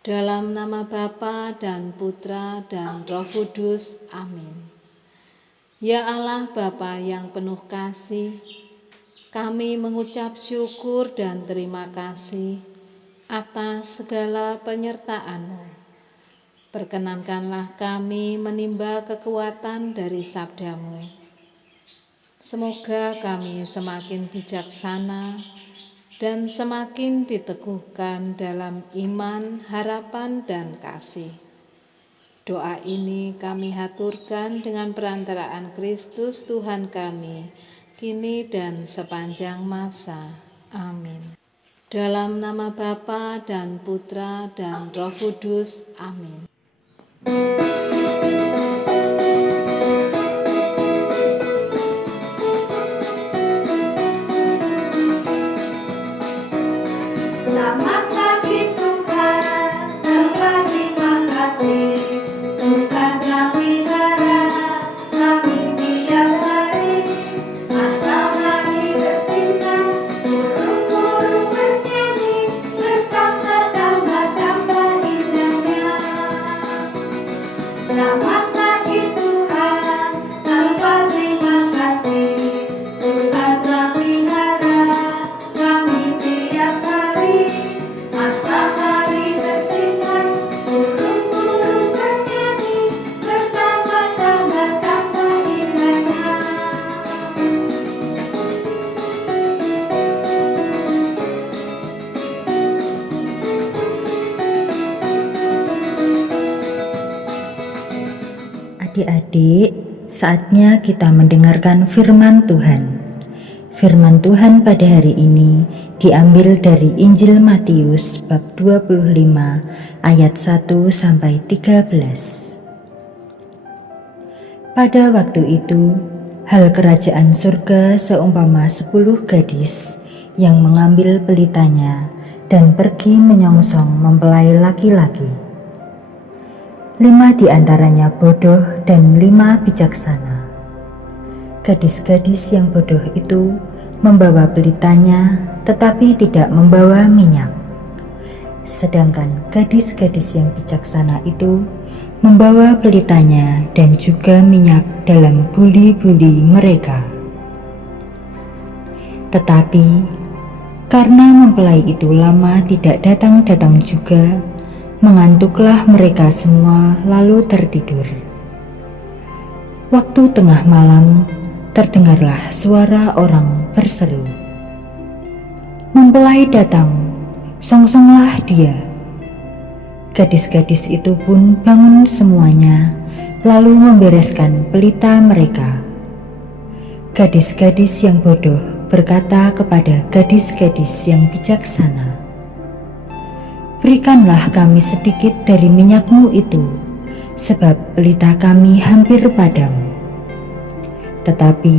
Dalam nama Bapa dan Putra dan Roh Kudus. Amin. Ya Allah Bapa yang penuh kasih, kami mengucap syukur dan terima kasih atas segala penyertaan-Mu. Perkenankanlah kami menimba kekuatan dari sabda-Mu. Semoga kami semakin bijaksana dan semakin diteguhkan dalam iman, harapan, dan kasih. Doa ini kami haturkan dengan perantaraan Kristus Tuhan kami, kini dan sepanjang masa. Amin. Dalam nama Bapa dan Putra dan Roh Kudus. Amin. Selamat pagi Tuhan, tanpa terima kasih. Tuhan kami harap, kami tiap hari. Matahari bersinar, burung-burung bernyanyi, bertambah-tambah indahnya. Selamat pagi Tuhan, tanpa terima kasih. Tuhan kami harap, kami tiap hari. Matahari bersinar, burung-burung bernyanyi, bertambah-tambah indahnya. Adik-adik, saatnya kita mendengarkan firman Tuhan. Firman Tuhan pada hari ini diambil dari Injil Matius bab 25 ayat 1 sampai 13. Pada waktu itu, hal kerajaan surga seumpama 10 gadis yang mengambil pelitanya dan pergi menyongsong mempelai laki-laki. 5 di antaranya bodoh dan 5 bijaksana. Gadis-gadis yang bodoh itu membawa pelitanya tetapi tidak membawa minyak. Sedangkan gadis-gadis yang bijaksana itu membawa pelitanya dan juga minyak dalam buli-buli mereka. Tetapi karena mempelai itu lama tidak datang-datang juga, mengantuklah mereka semua lalu tertidur. Waktu tengah malam, terdengarlah suara orang berseru, "Mempelai datang, songsonglah dia." Gadis-gadis itu pun bangun semuanya, lalu membereskan pelita mereka. Gadis-gadis yang bodoh berkata kepada gadis-gadis yang bijaksana, "Berikanlah kami sedikit dari minyakmu itu, sebab pelita kami hampir padam." Tetapi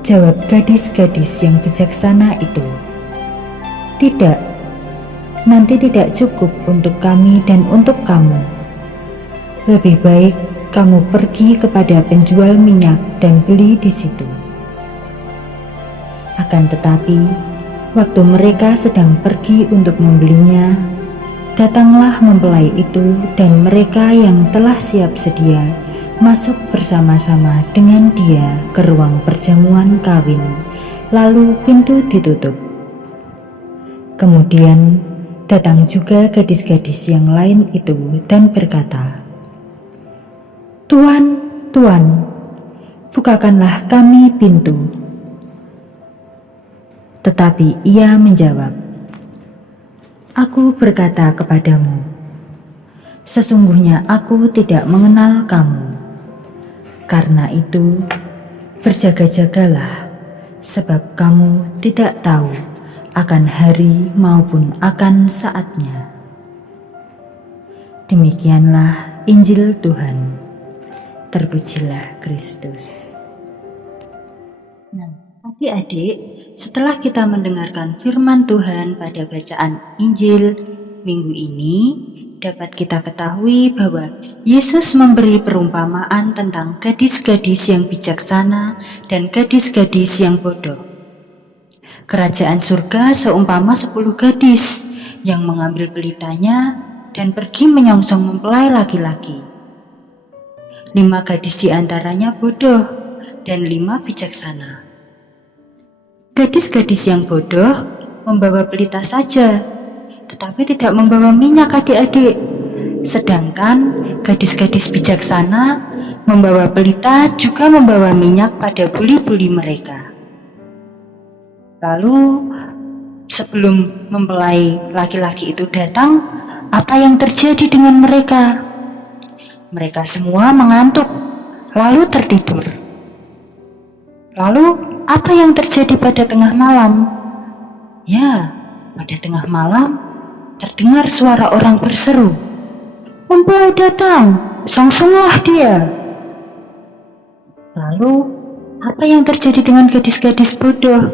jawab gadis-gadis yang bijaksana itu, "Tidak, nanti tidak cukup untuk kami dan untuk kamu. Lebih baik kamu pergi kepada penjual minyak dan beli di situ." Akan tetapi, waktu mereka sedang pergi untuk membelinya, datanglah mempelai itu dan mereka yang telah siap sedia masuk bersama-sama dengan dia ke ruang perjamuan kawin, lalu pintu ditutup. Kemudian datang juga gadis-gadis yang lain itu dan berkata, "Tuan, Tuan, bukakanlah kami pintu." Tetapi ia menjawab, "Aku berkata kepadamu, sesungguhnya aku tidak mengenal kamu. Karena itu, berjaga-jagalah, sebab kamu tidak tahu akan hari maupun akan saatnya." Demikianlah Injil Tuhan. Terpujilah Kristus. Nah, adik-adik, setelah kita mendengarkan firman Tuhan pada bacaan Injil minggu ini, dapat kita ketahui bahwa Yesus memberi perumpamaan tentang gadis-gadis yang bijaksana dan gadis-gadis yang bodoh. Kerajaan surga seumpama 10 gadis yang mengambil pelitanya dan pergi menyongsong mempelai laki-laki. 5 gadis di antaranya bodoh dan 5 bijaksana. Gadis-gadis yang bodoh membawa pelita saja, tetapi tidak membawa minyak adik-adik. Sedangkan gadis-gadis bijaksana membawa pelita juga membawa minyak pada buli-buli mereka. Lalu sebelum mempelai laki-laki itu datang, apa yang terjadi dengan mereka? Mereka semua mengantuk, lalu tertidur. Lalu apa yang terjadi pada tengah malam? Ya, pada tengah malam terdengar suara orang berseru, "Mempelai datang, songsonglah dia." Lalu apa yang terjadi dengan gadis-gadis bodoh?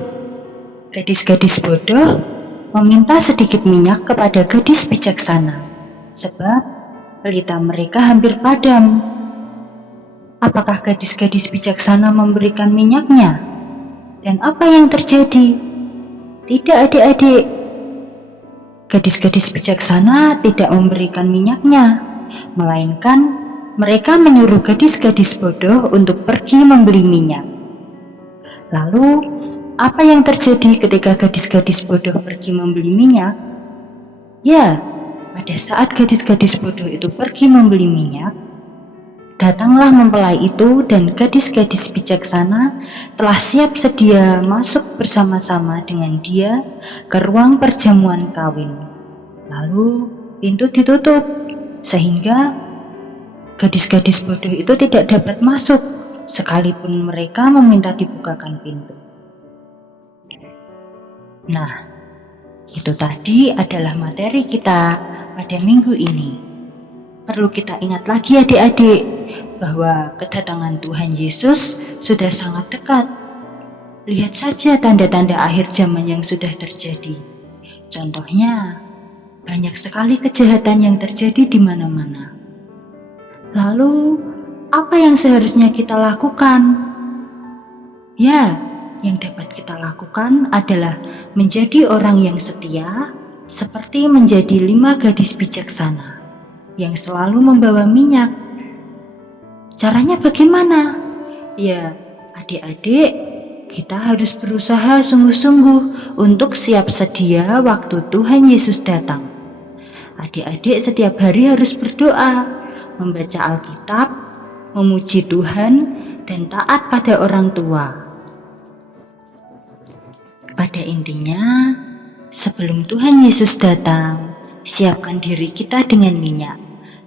Gadis-gadis bodoh meminta sedikit minyak kepada gadis bijaksana, sebab pelita mereka hampir padam. Apakah gadis-gadis bijaksana memberikan minyaknya? Dan apa yang terjadi? Tidak adik-adik. Gadis-gadis bijaksana tidak memberikan minyaknya, melainkan mereka menyuruh gadis-gadis bodoh untuk pergi membeli minyak. Lalu, apa yang terjadi ketika gadis-gadis bodoh pergi membeli minyak? Ya, pada saat gadis-gadis bodoh itu pergi membeli minyak, datanglah mempelai itu dan gadis-gadis bijaksana telah siap sedia masuk bersama-sama dengan dia ke ruang perjamuan kawin. Lalu pintu ditutup sehingga gadis-gadis bodoh itu tidak dapat masuk sekalipun mereka meminta dibukakan pintu. Nah, itu tadi adalah materi kita pada minggu ini. Perlu kita ingat lagi adik-adik bahwa kedatangan Tuhan Yesus sudah sangat dekat. Lihat saja tanda-tanda akhir zaman yang sudah terjadi. Contohnya, banyak sekali kejahatan yang terjadi di mana-mana. Lalu, apa yang seharusnya kita lakukan? Ya, yang dapat kita lakukan adalah menjadi orang yang setia, seperti menjadi 5 gadis bijaksana yang selalu membawa minyak. Caranya bagaimana? Ya, adik-adik, kita harus berusaha sungguh-sungguh untuk siap sedia waktu Tuhan Yesus datang. Adik-adik setiap hari harus berdoa, membaca Alkitab, memuji Tuhan, dan taat pada orang tua. Pada intinya, sebelum Tuhan Yesus datang, siapkan diri kita dengan minyak,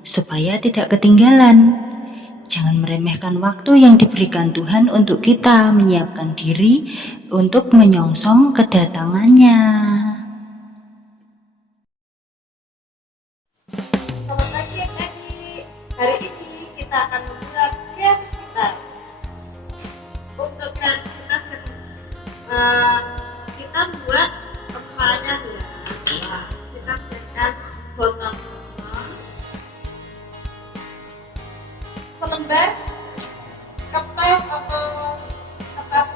supaya tidak ketinggalan. Jangan meremehkan waktu yang diberikan Tuhan untuk kita menyiapkan diri untuk menyongsong kedatangannya. Selamat pagi adik-adik. Hari ini kita akan membuat kreativitas. Untuk kreativitas kita buat kepalanya ya. Nah, kita siapkan botol kosong, selembar kertas atau kertas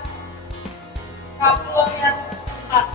kabel yang empat.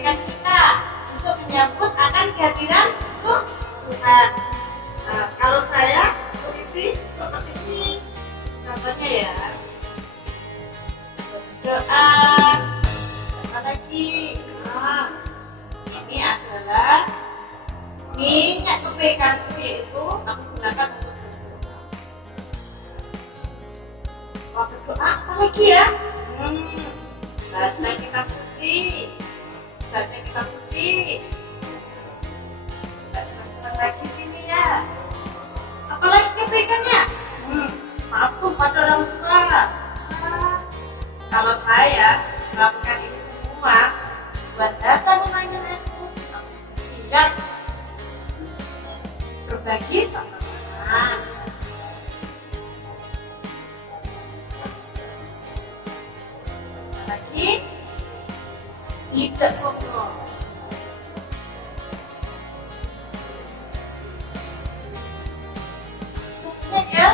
kebaikan kita untuk menyambut akan kehadiran Tuhan. Nah, kalau saya berisi seperti ini, contohnya ya, doa, apa lagi? Nah, ini adalah minyak kebaikanku, yaitu aku gunakan untuk berdoa. Setelah berdoa, apa lagi ya? Baca kitab suci, baca kitab suci. Senang lagi sini ya. Apalagi kebaikannya? Patuh pada orang tua. Kalau saya melakukan ini semua, buat datang rumahnya aku siap berbagi sama teman. Lagi tidak sombong. Ya,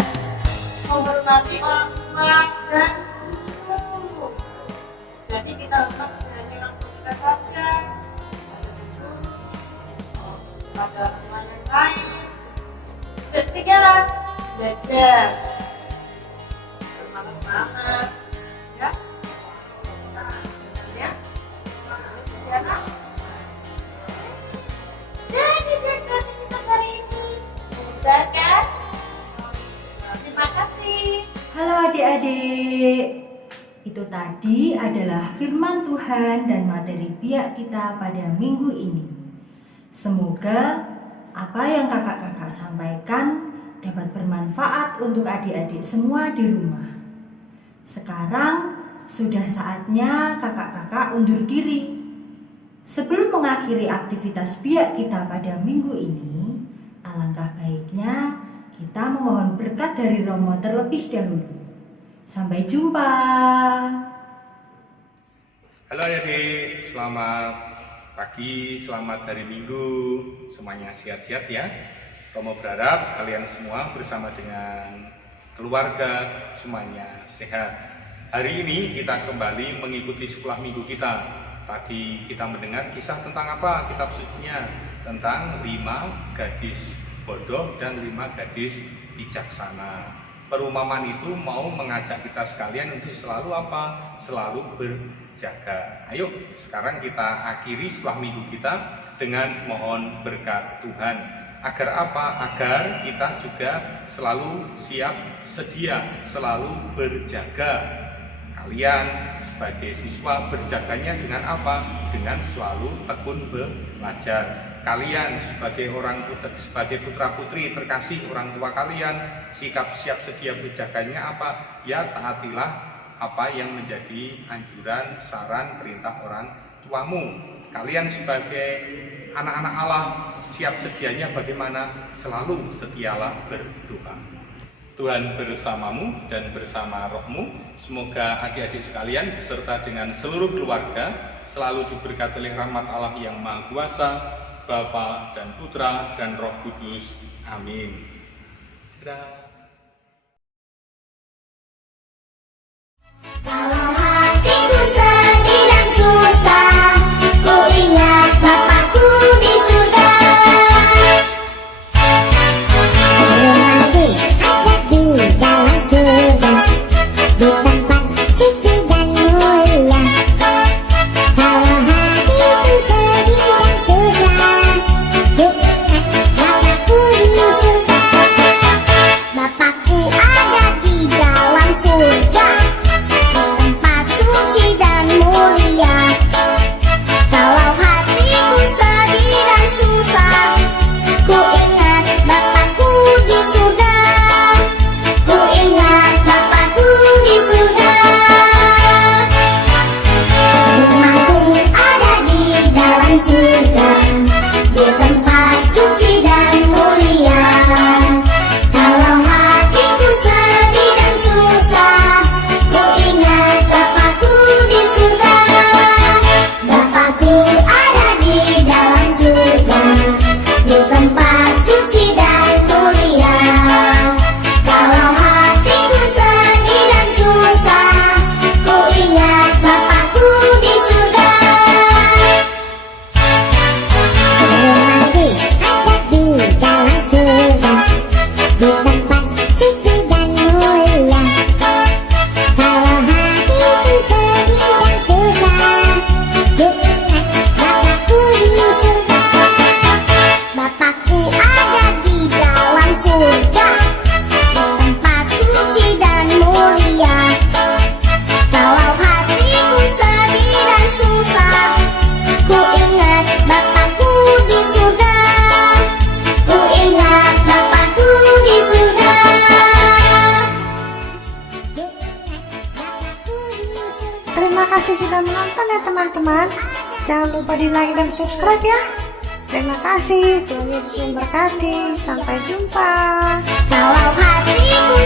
menghormati orang tua dan guru. Jadi kita hormat hanya orang tua kita saja, pada orang yang lain. Ketiga, belajar, bermalas-malas, ya. Jadi belajar kita hari ini mudah kan? Terima kasih. Halo adik-adik, itu tadi adalah firman Tuhan dan materi biak kita pada minggu ini. Semoga apa yang kakak-kakak sampaikan dapat bermanfaat untuk adik-adik semua di rumah. Sekarang sudah saatnya kakak-kakak undur diri. Sebelum mengakhiri aktivitas biak kita pada minggu ini, alangkah baiknya kita memohon berkat dari Romo terlebih dahulu. Sampai jumpa. Halo adik-adik, selamat pagi, selamat hari Minggu. Semuanya sehat-sehat ya. Romo berharap kalian semua bersama dengan keluarga semuanya sehat. Hari ini kita kembali mengikuti sekolah minggu kita. Tadi kita mendengar kisah tentang apa kitab sucinya? Tentang 5 gadis bodoh dan 5 gadis bijaksana. Perumpamaan itu mau mengajak kita sekalian untuk selalu apa? Selalu berjaga. Ayo sekarang kita akhiri sekolah minggu kita dengan mohon berkat Tuhan. Agar apa? Agar kita juga selalu siap sedia, selalu berjaga. Kalian sebagai siswa berjaganya dengan apa? Dengan selalu tekun belajar. Kalian sebagai sebagai putra-putri terkasih orang tua kalian, sikap siap sedia berjaganya apa? Ya taatilah apa yang menjadi anjuran, saran, perintah orang tuamu. Kalian sebagai anak-anak Allah, siap sedianya bagaimana? Selalu setialah berdoa. Tuhan bersamamu dan bersama rohmu. Semoga adik-adik sekalian beserta dengan seluruh keluarga selalu diberkati oleh rahmat Allah yang Maha Kuasa, Bapa dan Putra dan Roh Kudus. Amin. Dadah. Kalau hatiku sedih dan susah, ku ingat Bapakku di surga. Rumahku ada di dalam surga, di tempat suci dan mulia. Kalau hatiku sedih dan susah, ku ingat Bapakku di surga. Bapakku ada di dalam surga, tempat suci dan mulia. Kalau hatiku sedih dan susah, ku ingat Bapakku di surga. Ku ingat Bapakku di surga. Rumahku ada di dalam surga, di tempat suci dan mulia. Kalau hatiku sedih dan susah, ku ingat Bapakku di surga. Bapakku ada di dalam surga, di tempat suci dan mulia. Kalau hatiku sedih dan susah, ku ingat Bapakku di surga. ya teman-teman. Jangan lupa di like dan subscribe ya. Terima kasih, Tuhan Yesus memberkati. Sampai jumpa. Kalau hatiku